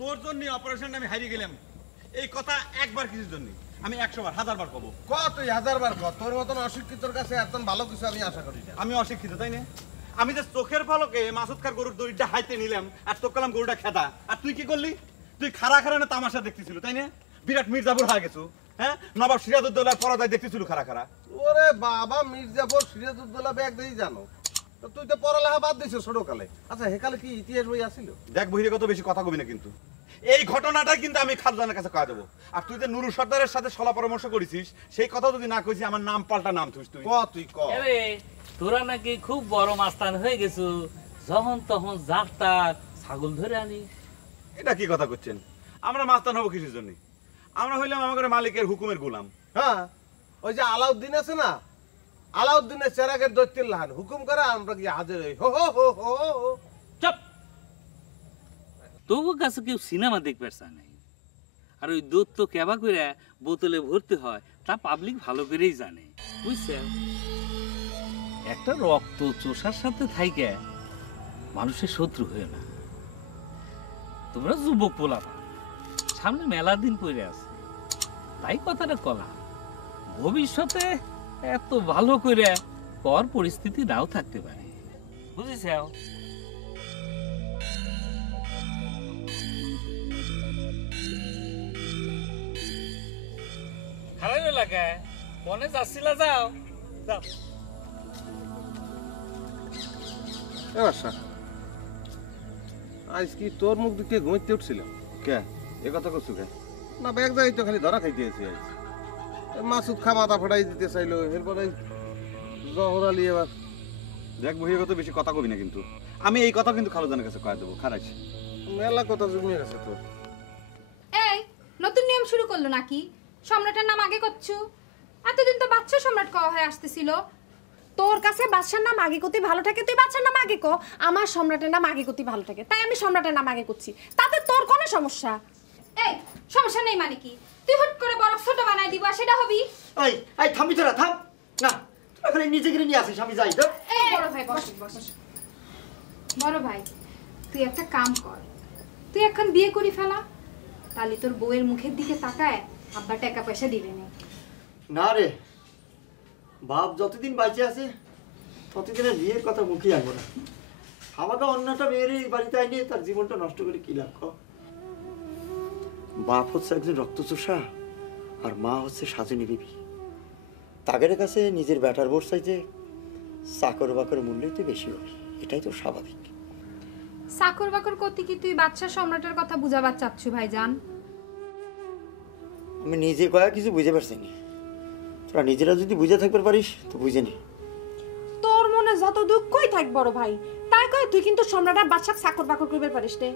তোর জন্য অপারেশনটা আমি হারিয়ে গেলাম, এই কথা একবার কিছুর জন্য আমি 100 বার 1000 বার কব। ক তুই 1000 বার ক, তোর মতন অশিক্ষিতর কাছে এত ভালো কিছু আমি আশা করি না। আমি অশিক্ষিত তাই না? আমি যে চোখের পলকে মাসুদ খার গরুর দড়িটা হাইতে নিলাম আর তোর কলাম গরুটা খেতা, আর তুই কি করলি? তুই খাড়া খাড়া না তামাশা দেখতেছিল তাই না? বিরাট মির্জাপুর হয়ে গেছো। হ্যাঁ, নবাব সিরাজউদ্দৌলার পরাজয় দেখতেছিল খাড়া খাড়া। ওরে বাবা, মির্জাপুর সিরাজউদ্দৌলা ব্যাগ দেই জানো তো? তুই তো পড়ালেখা বাদ দিছিস ছোটকালে। আচ্ছা হেকালে কি ইতিহাস বই আছিল? দেখ বহিরে কত বেশি কথা কবি না কিন্তু। এই ঘটনাটা কিন্তু আমি খালদানের কাছে কয়ে দেবো। আর তুই যে নুরু সর্দারের সাথে সলা পরামর্শ করেছিস, সেই কথা যদি না কইছিস আমার নাম পাল্টা নাম থুস তুই। ক তুই ক। আরে তোরা নাকি খুব বড় মাস্তান হয়ে গেছো, যখন তখন যাত্রা ছাগল ধরে আনি। এটা কি কথা করছেন? আমরা মাস্তান হবো কিসের জন্য? আমরা হইলাম আমাদের মালিকের হুকুমের গোলাম। হ্যাঁ, ওই যে আলাউদ্দিন আছে না, আলাউদ্দিনের চেরাগের দৈত্যের লাহান হুকুম করে আমরা কি হাজির হই। হো হো হো হো হো। চপ, তোর কাছে কেউ সিনেমা দেখবে নাই। আর ওই দুধ তো কেবা করে বোতলে ভর্তি হয় তা পাবলিক ভালো করেই জানে, বুঝছে? একটা রক্ত চোষার সাথে থাইকে মানুষের শত্রু হয়ে না। তোমরা যুবক পোলাপা, সামনে মেলা দিন পড়ে আছে, তাই কথাটা কলা। ভবিষ্যতে এত ভালো করে কর পরিস্থিতি নাও থাকতে পারে, বুঝেছ? খারাপ এলাকায় মনে যাচ্ছিল, যাও যাও। আজ কি তোর মুখ দিকে ঘুমাইতে উঠছিলাম? কে এ কথা করছো কে? না ব্যাগ যাই তো খালি ধরা খাইতে আছি আজ। মাসুদ খা মাথা ফাটাই দিতে চাইলো, এরপরে জহর আলী এবার। দেখ বহিরে কত বেশি কথা কবি না কিন্তু। আমি এই কথা কিন্তু খালদানের কাছে কয়ে দেবো। খারাইছি মেলা কথা জমিয়ে গেছে তোর। এই নতুন নিয়ম শুরু করলো নাকি? সম্রাটের নাম আগে করছো? এতদিন তো বাচ্চা সম্রাট কওয়া হয়ে আসতেছিল। তোর কাছে বাদশার নাম আগে করতে ভালো থাকে, তুই বাদশার নাম আগে কো। আমার সম্রাটের নাম আগে করতে ভালো থাকে, তাই আমি সম্রাটের নাম আগে করছি। তাতে তোর কোনো সমস্যা? এই সমস্যা নেই মানে কি? তুই হুট করে বরফ ছোট বানাই দিব আর সেটা হবি? এই এই থামবি তোরা, থাম না, তোরা খালি নিজেকে নিয়ে আসিস, আমি যাই তো। এই বড় ভাই বস বস। বড় ভাই তুই একটা কাম কর, তুই এখন বিয়ে করি ফেলা, তাহলে তোর বউয়ের মুখের দিকে তাকায় আব্বা টাকা পয়সা দিবে না। না রে বাপ, যতদিন বাঁচে আছে ততদিনে বিয়ের কথা মুখে আনবো না। আমাকে অন্যটা মেয়ের এই বাড়িতে আইনি তার জীবনটা নষ্ট করে কি লাভ? বাপ হচ্ছে একজন রক্তচোষা আর মা হচ্ছে সাজনী বিবি। তাদের কাছে নিজের ব্যাটার বোর চাইতে চাকর বাকর মূল্যই তো বেশি হয়, এটাই তো স্বাভাবিক। চাকর বাকর করতে কি তুই বাদশা সম্রাটের কথা বুঝাবার চাচ্ছু ভাইজান? আমি নিজে কয়া কিছু বুঝে পারছি না, তোরা নিজেরা যদি বুঝে থাকতে পারিস তো বুঝে নি। তোর মনে যত দুঃখই থাক বড় ভাই, তাই কয় তুই কিন্তু সম্রাটের বাদশাকে চাকর বাকর করবে পারিস রে।